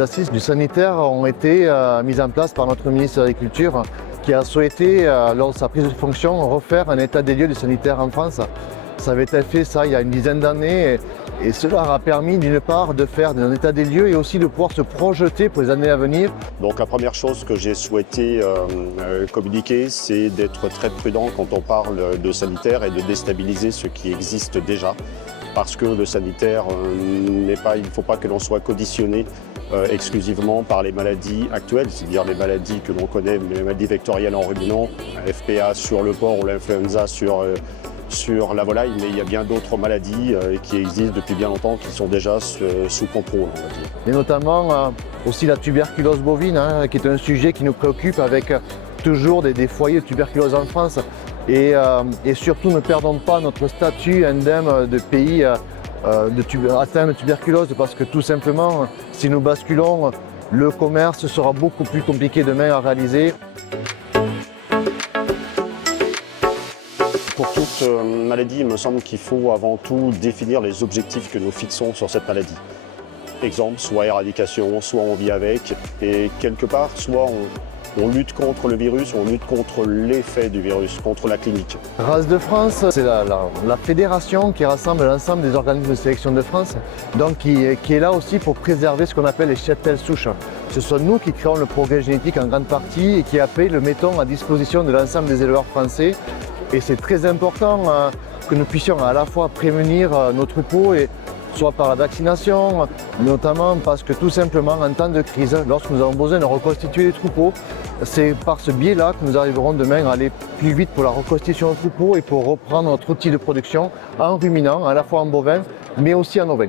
les assises du sanitaire ont été mises en place par notre ministre de l'Agriculture qui a souhaité, lors de sa prise de fonction, refaire un état des lieux du sanitaire en France. Ça avait été fait il y a une dizaine d'années et cela a permis d'une part de faire un état des lieux et aussi de pouvoir se projeter pour les années à venir. Donc la première chose que j'ai souhaité communiquer, c'est d'être très prudent quand on parle de sanitaire et de déstabiliser ce qui existe déjà. Parce que le sanitaire il ne faut pas que l'on soit conditionné exclusivement par les maladies actuelles, c'est-à-dire les maladies que l'on connaît, les maladies vectorielles en ruminant, FPA sur le porc ou l'influenza sur la volaille, mais il y a bien d'autres maladies qui existent depuis bien longtemps, qui sont déjà sous contrôle, on va dire. Et notamment aussi la tuberculose bovine, qui est un sujet qui nous préoccupe avec toujours des foyers de tuberculose en France. Et surtout, ne perdons pas notre statut indemne de pays atteint de tuberculose, parce que tout simplement, si nous basculons, le commerce sera beaucoup plus compliqué demain à réaliser. Pour toute maladie, il me semble qu'il faut avant tout définir les objectifs que nous fixons sur cette maladie. Exemple, soit éradication, soit on vit avec, et quelque part, soit on lutte contre le virus, on lutte contre l'effet du virus, contre la clinique. Races de France, c'est la fédération qui rassemble l'ensemble des organismes de sélection de France, donc qui est là aussi pour préserver ce qu'on appelle les cheptels souches. Ce sont nous qui créons le progrès génétique en grande partie et qui après le mettons à disposition de l'ensemble des éleveurs français. Et c'est très important que nous puissions à la fois prévenir nos troupeaux, soit par la vaccination, notamment parce que tout simplement en temps de crise, lorsque nous avons besoin de reconstituer les troupeaux, c'est par ce biais-là que nous arriverons demain à aller plus vite pour la reconstitution des troupeaux et pour reprendre notre outil de production en ruminant, à la fois en bovin, mais aussi en ovin.